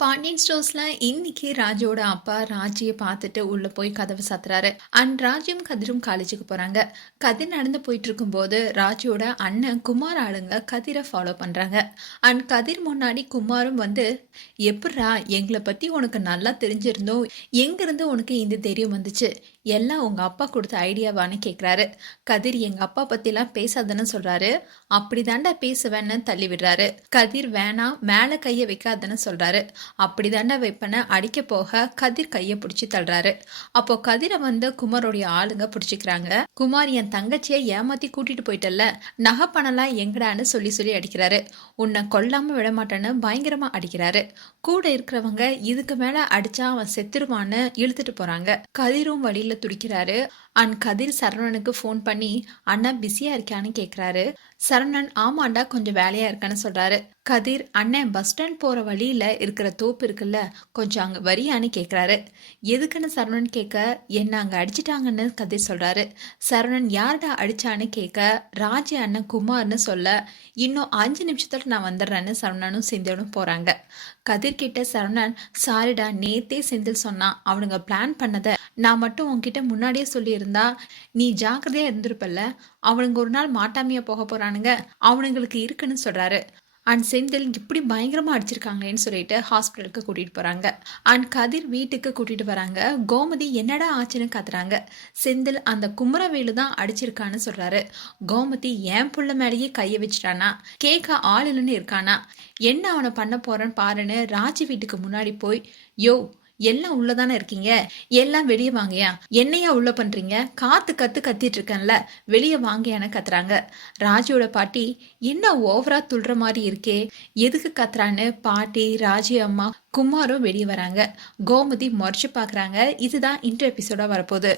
பாண்டியன் ஸ்டோர்ஸ்ல இன்னைக்கு ராஜோட அப்பா ராஜியை பார்த்துட்டு உள்ள போய் கதவை சாத்துறாரு. அண்ட் ராஜியும் கதிரும் காலேஜுக்கு போறாங்க. கதிர் நடந்து போயிட்டு இருக்கும்போது ராஜியோட அண்ணன் குமார் ஆளுங்க கதிரை ஃபாலோ பண்றாங்க. அண்ட் கதிர் முன்னாடி குமாரும் வந்து எப்படா எங்களை பத்தி உனக்கு நல்லா தெரிஞ்சிருந்தோம். எங்கிருந்து உனக்கு இந்த தெரியும் வந்துச்சு? எல்லாம் உங்க அப்பா கொடுத்த ஐடியாவான்னு கேட்குறாரு கதிர் எங்க அப்பா பத்திலாம் பேசாதன்னு சொல்றாரு. அப்படி தாண்டா பேசுவேன்னு தள்ளி விடுறாரு. கதிர் வேணாம் மேல கையை வைக்காதன்னு சொல்றாரு. அப்படி தாண்டா வைப்பேன்னு அடிக்க போக கதிர் கையை பிடிச்சி தள்ளுறாரு. அப்போ கதிரை வந்து குமாரோடைய ஆளுங்க பிடிச்சிக்கிறாங்க. குமார் என் தங்கச்சியை ஏமாத்தி கூட்டிட்டு போயிட்டல்ல. நகை பணம்லாம் எங்கடான்னு சொல்லி சொல்லி அடிக்கிறாரு. உன்னை கொல்லாம விட மாட்டேன்னு பயங்கரமா அடிக்கிறாரு. கூட இருக்கிறவங்க இதுக்கு மேல அடிச்சா அவன் செத்துருவான்னு இழுத்துட்டு போறாங்க. கதிரும் வழியில துடிக்கிறாரு. அண்ட் கதிர் சரவணனுக்கு ஃபோன் பண்ணி அண்ணா பிஸியா இருக்கான்னு கேக்குறாரு. சரவணன் ஆமாண்டா கொஞ்சம் வேலையா இருக்கேன்னு சொல்றாரு. கதிர் அண்ணன் பஸ் ஸ்டாண்ட் போற வழியில இருக்கிற தோப்பு இருக்குல்ல கொஞ்சம் அங்க வரியான்னு கேக்குறாரு. எதுக்குன்னு சரவணன் கேட்க என்ன அங்க அடிச்சிட்டாங்கன்னு கதிர் சொல்றாரு. சரவணன் யார்டா அடிச்சான்னு கேட்க ராஜி அண்ணன் குமார்னு சொல்ல. இன்னும் அஞ்சு நிமிஷத்துல நான் வந்துடுறேன்னு சரவணனும் செந்திலும் போறாங்க. கதிர் கிட்ட சரவணன் சாரிடா நேத்தே செந்தில் சொன்னான். அவனுங்க பிளான் பண்ணதை. நான் மட்டும் உன்கிட்ட முன்னாடியே சொல்லியிருந்தா நீ ஜாக்கிரதையா இருந்திருப்பல்ல. அவனுங்க ஒரு நாள் மாட்டாமையா போக போறானுங்க அவனுங்களுக்கு இருக்குன்னு சொல்றாரு. அண்ட் செந்தில் இப்படி பயங்கரமாக அடிச்சிருக்காங்களேன்னு சொல்லிட்டு ஹாஸ்பிட்டலுக்கு கூட்டிகிட்டு போறாங்க. அண்ட் கதிர் வீட்டுக்கு கூட்டிகிட்டு வராங்க. கோமதி என்னடா ஆச்சுன்னு கத்துறாங்க. செந்தில் அந்த குமரவேலு தான் அடிச்சிருக்கான்னு சொல்றாரு. கோமதி என் புள்ள மேலேயே கையை வச்சுட்டானா? கேட்க ஆள் இல்லைன்னு இருக்கானா? என்ன அவனை பண்ண போறேன்னு பாருன்னு ராஜி வீட்டுக்கு முன்னாடி போய் யோ எல்லாம் உள்ளதானே இருக்கீங்க? எல்லாம் வெளியே வாங்கயா? என்னையா உள்ள பண்றீங்க? காத்து கத்து கத்திட்டு இருக்கேன்ல. வெளியே வாங்கயான்னு கத்துறாங்க. ராஜியோட பாட்டி என்ன ஓவரா துள்ற மாதிரி இருக்கே? எதுக்கு கத்துறான்னு? பாட்டி ராஜி அம்மா குமாரும் வெளியே வராங்க. கோமதி முறைச்சு பாக்குறாங்க. இதுதான் இன்டர் எபிசோடா வரப்போகுது.